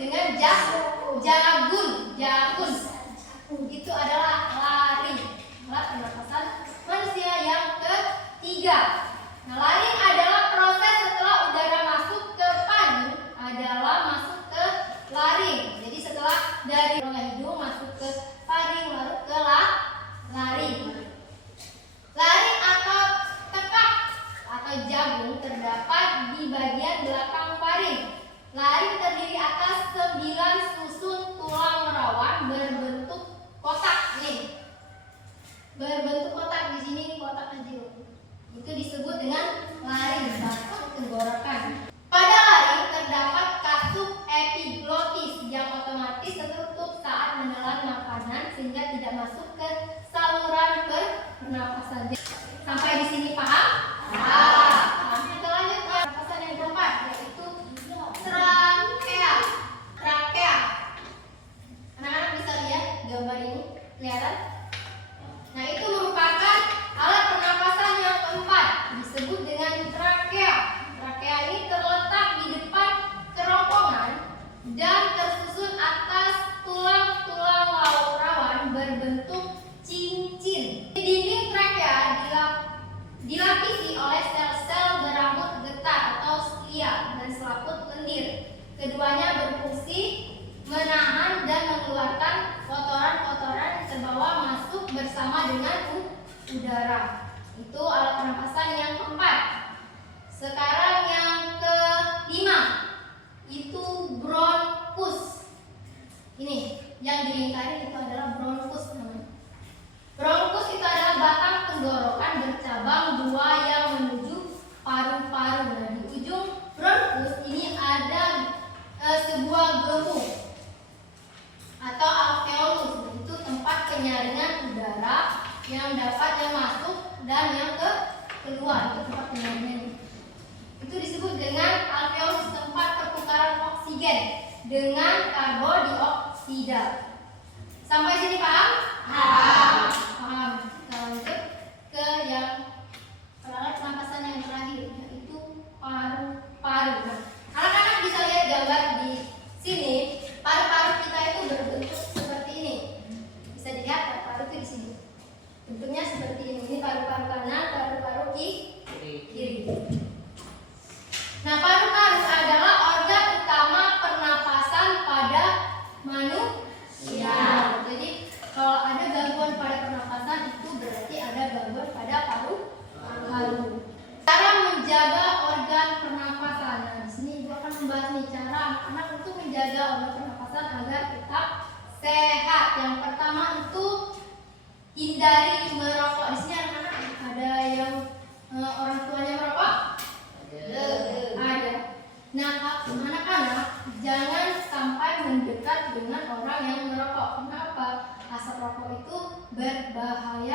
dengan jagun. Itu adalah lari. Alat pernapasan manusia yang ketiga. Nah, lari adalah proses setelah udara masuk ke paru adalah masuk ke laring. Jadi setelah dari rongga hidung masuk ke paring lalu ke laring. Laring atau tekak atau jagung terdapat di bagian belakang paring. Laring terdiri atas 9 susun tulang rawan berbentuk kotak nih. Berbentuk kotak, di sini kotak kecil. Itu disebut dengan laring atau tenggorokan. Pada laring terdapat katup epiglotis yang otomatis tertutup saat menelan makanan sehingga tidak masuk ke saluran pernapasan. Sampai di sini paham? Nah, kita lanjut ke pernapasan yang keempat, yaitu trakea. Anak-anak bisa lihat gambar ini, kelihatan? Nah, itu merupakan alat pernapasan yang keempat, disebut dengan trakea. Trakea ini terletak di depan kerongkongan dan tersusun atas tulang-tulang rawan berbentuk cincin. Dinding trakea dilapisi oleh sel-sel berambut getah atau sklia dan selaput lendir. Keduanya berfungsi menahan dan mengeluarkan kotoran-kotoran yang terbawa masuk bersama dengan udara. Itu alat pernapasan yang keempat. Sekarang yang kelima, itu bronkus. Ini yang dilingkari itu adalah bronkus namanya. Bronkus itu adalah batang tenggorokan bercabang dua yang menuju paru-paru. Nah, di ujung bronkus ini ada sebuah gelembung atau alveolus. Itu tempat penyaringan udara yang dapat yang masuk dan yang keluar. Itu tempat penyaringan. Itu disebut dengan alveolus, tempat pertukaran oksigen dengan karbodioksida. Sampai sini paham? Paham. Kita lanjut ke yang alat pernapasan yang terakhir, yaitu paru-paru. Nah, anak-anak bisa lihat gambar di sini. Paru-paru kita itu berbentuk seperti ini. Bisa dilihat paru-paru itu di sini. Bentuknya seperti ini. Ini paru-paru kanan, paru-paru kiri. Nah, paru-paru adalah organ utama pernapasan pada manusia. Jadi kalau ada gangguan pada pernapasan itu berarti ada gangguan pada paru-paru. Cara menjaga organ pernapasan. Nah, di sini Ibu akan membahas nih cara anak untuk menjaga organ pernapasan agar tetap sehat. Yang pertama itu hindari merokok. Di sini anak-anak ada yang orang tuanya merokok? Ada. Nah, anak-anak jangan sampai mendekat dengan orang yang merokok. Kenapa? Asap rokok itu berbahaya